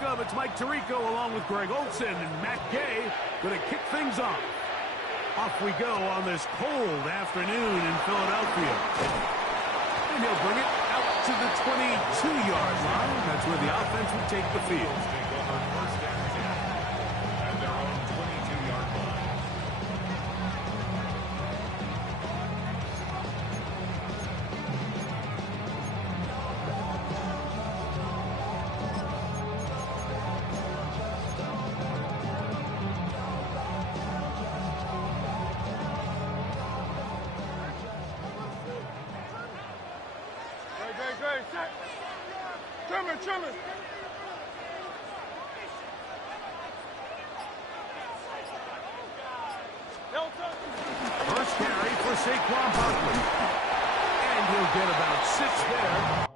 welcome. It's Mike Tirico along with Greg Olson and Matt Gay going to kick things off. Off we go on this cold afternoon in Philadelphia. And he'll bring it out to the 22-yard line. That's where the offense will take the field. First carry for Saquon Barkley. And he'll get about 6 there.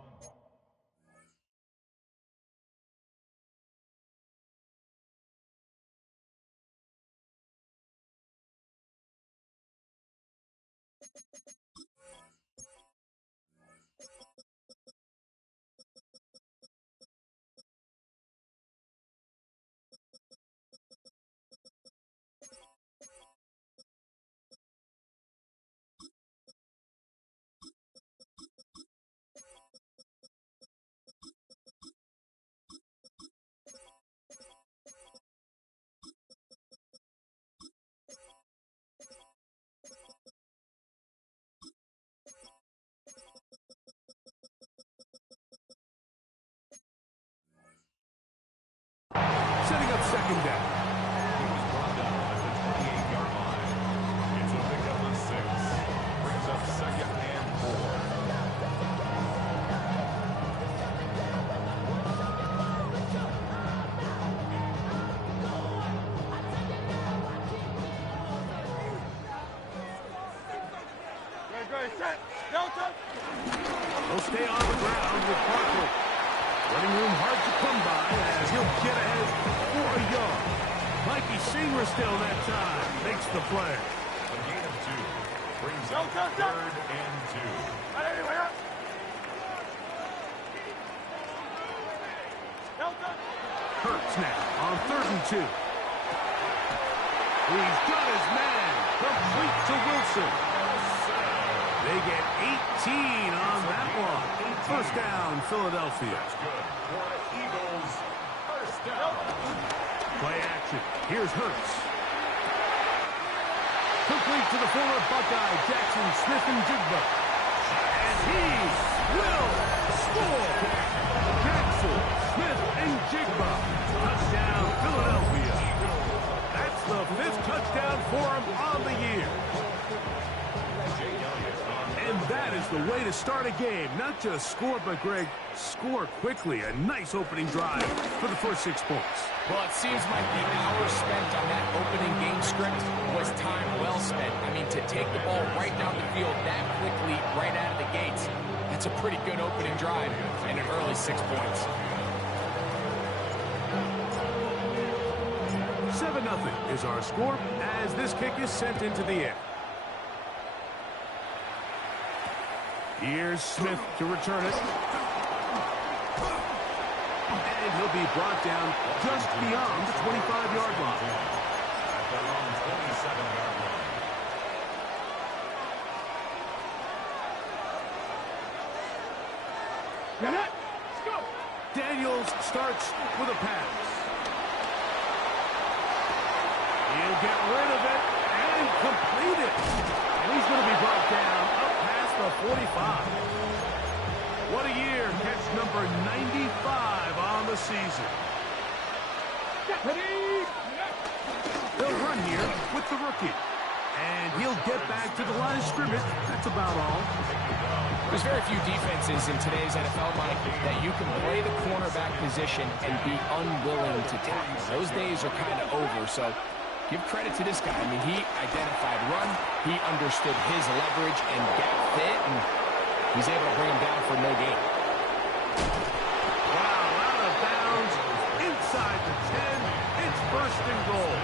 Setting up second down. He was brought down at the 28-yard line. It's a pickup of 6. Brings up second and 4. He'll stay on the ground with Barkley. Running room hard to come by as he'll get ahead for a yard. Mikey Singer still that time makes the play. A gain of 2. Brings up third and 2. Hurts now on 3rd and 2. He's got his man. Complete to Wilson. They get 18 on that one. First down, Philadelphia. That's good for the Eagles. First down. Play action. Here's Hurts. Complete to the former Buckeye, Jackson Smith-Njigba. And he will score. Jackson Smith-Njigba. Touchdown, Philadelphia. That's the 5th touchdown for him on the year. And that is the way to start a game. Not just score, but, Greg, score quickly. A nice opening drive for the first 6 points. Well, it seems like the hour spent on that opening game script was time well spent. I mean, to take the ball right down the field that quickly, right out of the gates, that's a pretty good opening drive and an early 6 points. 7-0 is our score as this kick is sent into the air. Here's Smith to return it. And he'll be brought down just beyond the 25-yard line. At their own 27-yard line. Let's go. Daniels starts with a pass. He'll get rid of it and complete it. And he's going to be brought down up past the 45. What a year. Catch number 95 on the season. They'll run here with the rookie. And he'll get back to the line of scrimmage. That's about all. There's very few defenses in today's NFL, Mike, that you can play the cornerback position and be unwilling to tackle. Those days are kind of over, so give credit to this guy. I mean, he identified run, he understood his leverage and gap fit, and he's able to bring him down for no gain. Wow, out of bounds, inside the 10, it's first and goal.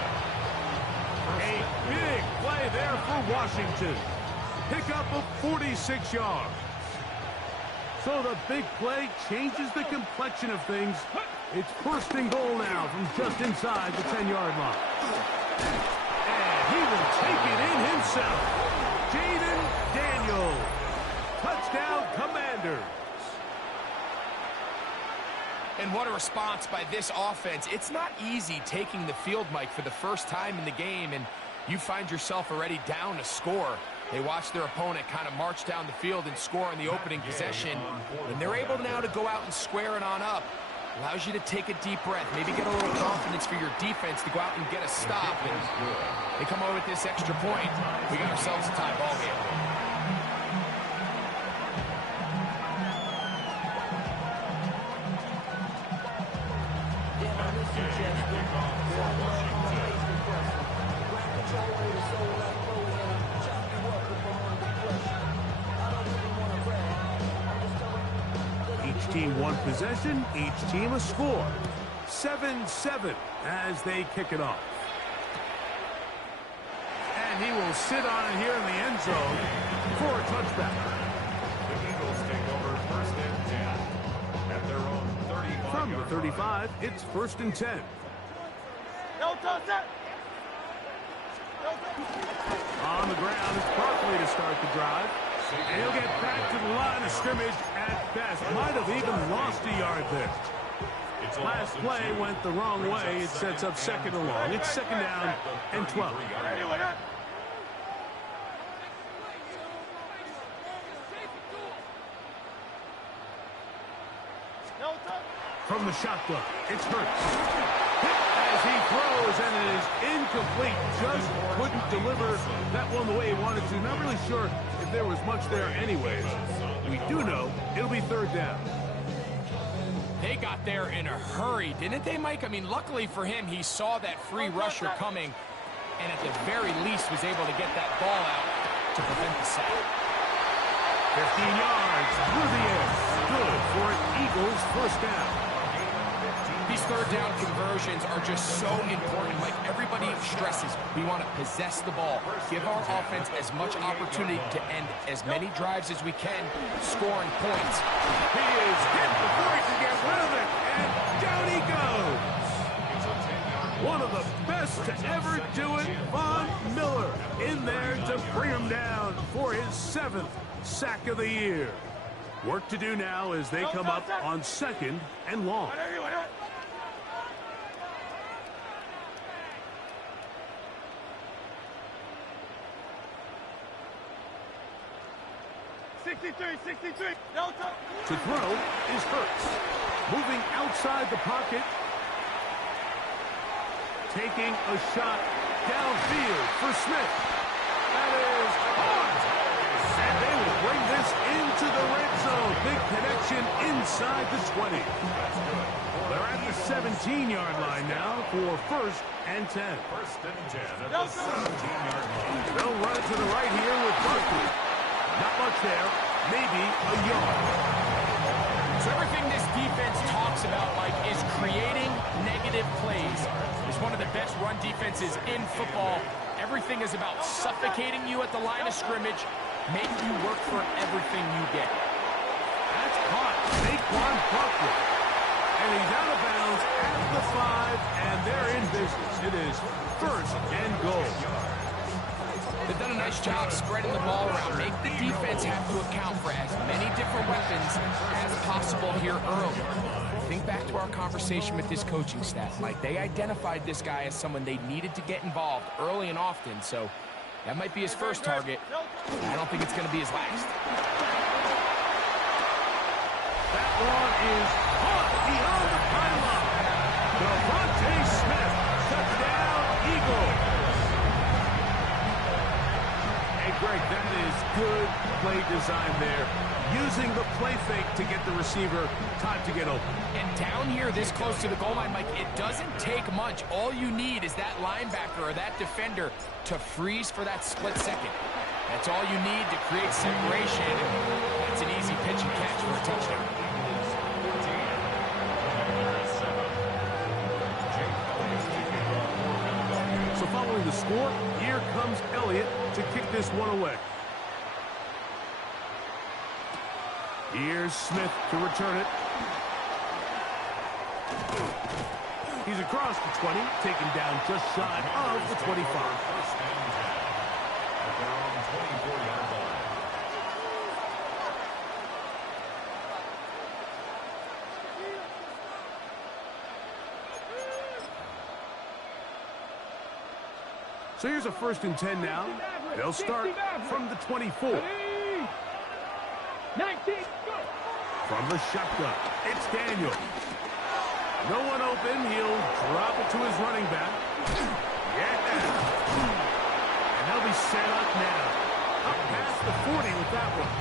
A big play there for Washington. Pickup of 46 yards. So the big play changes the complexion of things It's first and goal now from just inside the 10-yard line. And he will take it in himself. Jaden Daniels. Touchdown, Commanders. And what a response by this offense. It's not easy taking the field, Mike, for the first time in the game, and you find yourself already down a score. They watch their opponent kind of march down the field and score on the opening possession, and they're able now to go out and square it on up. Allows you to take a deep breath, maybe get a little confidence for your defense to go out and get a stop, and they come over with this extra point. We got ourselves a tie ball game. Each team one possession, each team a score. 7-7 as they kick it off. And he will sit on it here in the end zone for a touchback. The Eagles take over first and 10 at their own 35. From the 35, it's first and 10. On the ground, it's Barkley to start the drive. And he'll get back to the line of scrimmage at best. Might have even lost a yard there. Last play went the wrong way. It sets up second and long. It's second down and 12. From the shotgun, it's Hurts. As he throws, and it is incomplete. Just couldn't deliver that one the way he wanted to. Not really sure if there was much there anyways. We do know it'll be third down. They got there in a hurry, didn't they, Mike? I mean, luckily for him, he saw that free rusher coming, and at the very least was able to get that ball out to prevent the sack. 15 yards through the air. Good for an Eagles first down. These third down conversions are just so important. Like everybody stresses, we want to possess the ball, give our offense as much opportunity to end as many drives as we can, scoring points. He is hit before he can get rid of it, and down he goes. One of the best to ever do it, Von Miller, in there to bring him down for his 7th sack of the year. Work to do now as they come up on second and long. 63. To throw is Hurts. Moving outside the pocket. Taking a shot downfield for Smith. That is hard. And they will bring this into the red zone. Big connection inside the 20. They're at the 17-yard line now for first and 10. First and 10 at the 17-yard line. They'll run it to the right here with Barkley. Not much there. Maybe a yard. So everything this defense talks about, Mike, is creating negative plays. It's one of the best run defenses in football. Everything is about suffocating you at the line of scrimmage, making you work for everything you get. That's caught. Saquon Barkley. And he's out of bounds at the 5, and they're in business. It is first and goal. They've done a nice job spreading the ball around. Make the defense have to account for as many different weapons as possible here early. Think back to our conversation with this coaching staff, Mike. They identified this guy as someone they needed to get involved early and often, so that might be his first target. I don't think it's going to be his last. That one is caught beyond the pylon. Devontae Smith, touchdown, Eagles. Hey, Greg, that is good play design there. Using the play fake to get the receiver time to get open. And down here this close to the goal line, Mike, it doesn't take much. All you need is that linebacker or that defender to freeze for that split second. That's all you need to create separation. That's an easy pitch and catch for a touchdown. So following the score, here comes Elliott to kick this one away. Here's Smith to return it. He's across the 20, taken down just shy of the 25. First and 10 at their own 24-yard line. So here's a 1st and 10 now. They'll start from the 24. 19, go! From the shotgun, it's Daniel. No one open. He'll drop it to his running back. Yeah. And they'll be set up now. Up past the 40 with that one.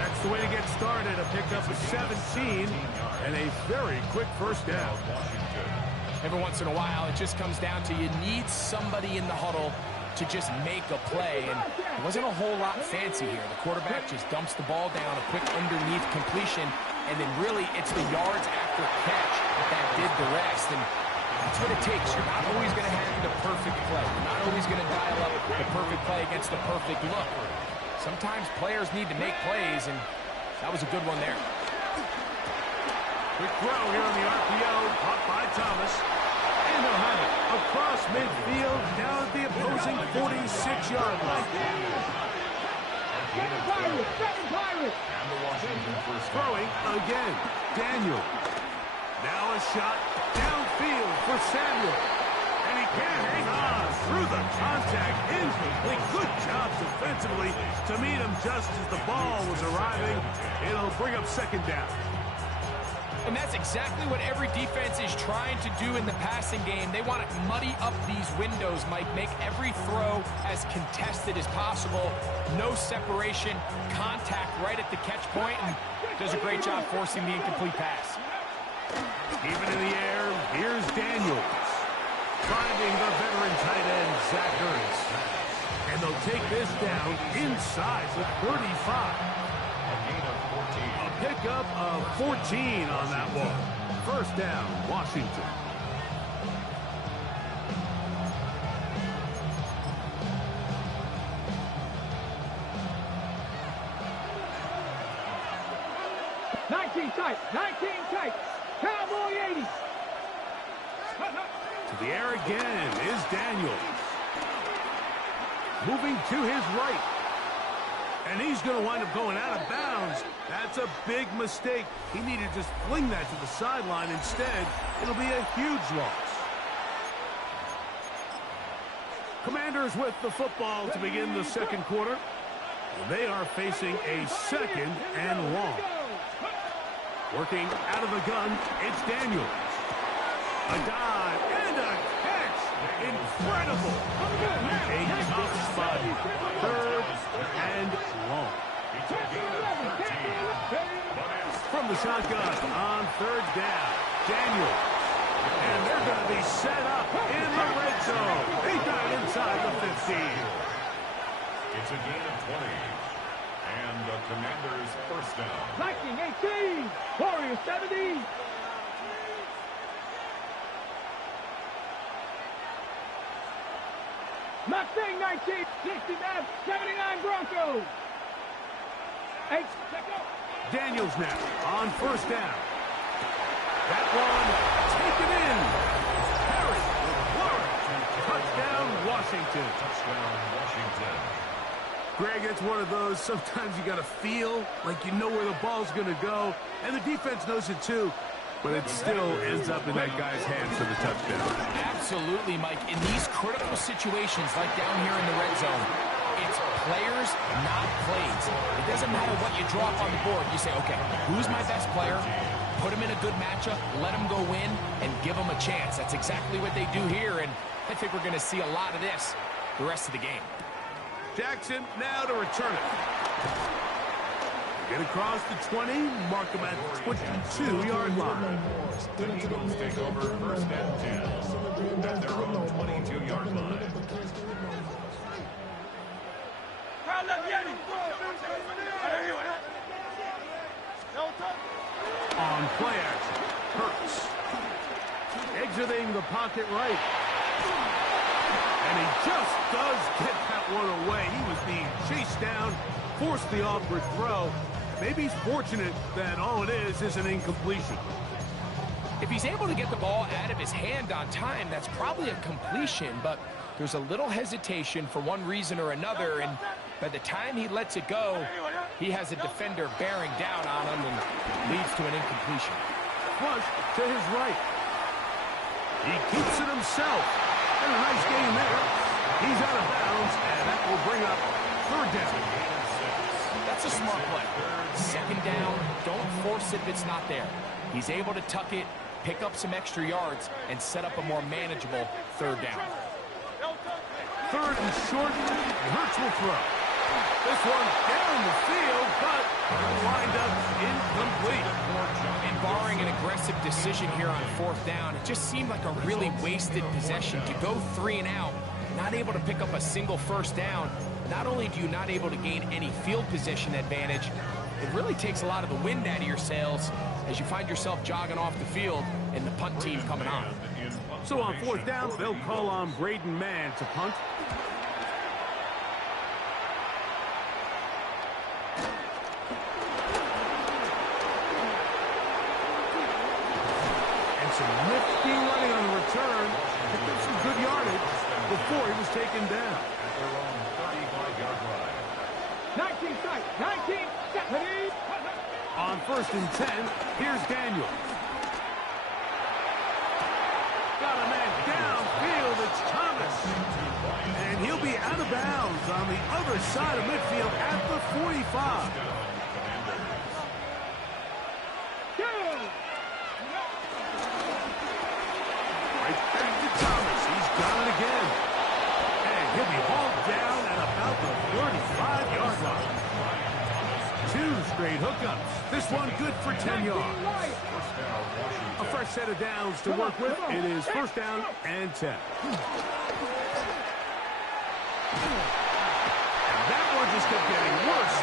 That's the way to get started. A pickup of 17 and a very quick first down. Every once in a while, it just comes down to you need somebody in the huddle to just make a play, and it wasn't a whole lot fancy here. The quarterback just dumps the ball down, a quick underneath completion, and then really it's the yards after catch that did the rest, and that's what it takes. You're not always going to have the perfect play. You're not always going to dial up the perfect play against the perfect look. Sometimes players need to make plays, and that was a good one there. Quick throw here on the RPO, caught by Thomas. And they'll have it across midfield, down at the opposing 46-yard line. And the Washington first down. Throwing again, Daniel. Now a shot downfield for Samuel. And he can't hang on through the contact. Incomplete. Good job defensively to meet him just as the ball was arriving. It'll bring up 2nd down. And that's exactly what every defense is trying to do in the passing game. They want to muddy up these windows, Mike, make every throw as contested as possible. No separation, contact right at the catch point, and does a great job forcing the incomplete pass. Even in the air, here's Daniels. Finding the veteran tight end, Zach Ertz. And they'll take this down inside the 35. Pickup of 14 on that one. First down, Washington. Tight, 19 tight. Cowboy 80. To the air again is Daniels. Moving to his right. And he's going to wind up going out of bounds. That's a big mistake. He needed to just fling that to the sideline. Instead, it'll be a huge loss. Commanders with the football to begin the 2nd quarter. They are facing a 2nd and long. Working out of the gun, it's Daniels. A dive and a catch. Incredible. A tough spot. 3rd and long. From the shotgun on 3rd down, Daniels. And they're going to be set up in the red zone. He got inside the 15. It's a gain of 20. And the Commanders first down. Lightning 18. Warriors 70. Mustang 19, 69, 79 Broncos. 8, Daniels now on 1st down. That one taken in. Harry Lawrence. Touchdown, Washington. Touchdown, Washington. Greg, it's one of those, sometimes you got to feel like you know where the ball's going to go, and the defense knows it too, but it still ends up in that guy's hands for the touchdown. Absolutely, Mike. In these critical situations, like down here in the red zone, it's players, not plays. It doesn't matter what you drop on the board. You say, okay, who's my best player? Put him in a good matchup, let him go win, and give him a chance. That's exactly what they do here, and I think we're going to see a lot of this the rest of the game. Jackson now to return it. Get across the 20, mark him at 22-yard line. The Eagles take over 1st and 10 at their own 22-yard line. On play action, Hurts. Exiting the pocket right. And he just does get that one away. He was being chased down, forced the awkward throw. Maybe he's fortunate that all it is an incompletion. If he's able to get the ball out of his hand on time, that's probably a completion, but there's a little hesitation for one reason or another, and by the time he lets it go, he has a defender bearing down on him and leads to an incompletion. Flush to his right. He keeps it himself. And a nice game there. He's out of bounds, and that will bring up third down. That's a smart play. Second down, don't force it if it's not there. He's able to tuck it, pick up some extra yards, and set up a more manageable third down. Third and short, and Hurts will throw. This one down the field, but lined up incomplete. And barring an aggressive decision here on fourth down, it just seemed like a really wasted possession to go 3 and out, not able to pick up a single first down. Not only do you not able to gain any field position advantage, it really takes a lot of the wind out of your sails as you find yourself jogging off the field and the punt team coming on. So on fourth down, they'll call on Braden Mann to punt. And some nifty running on the return. Picked up some good yardage before he was taken down. 19 tight, 19, 70. On first and 10, here's Daniel. Got a man downfield, it's Thomas. And he'll be out of bounds on the other side of midfield at the 45. Right back to Thomas, he's got it again. And he'll be hauled down at about the 35-yard line. 2 straight hookups. This one good for 10 yards. A fresh set of downs to work with. It is first down and 10. And that one just kept getting worse.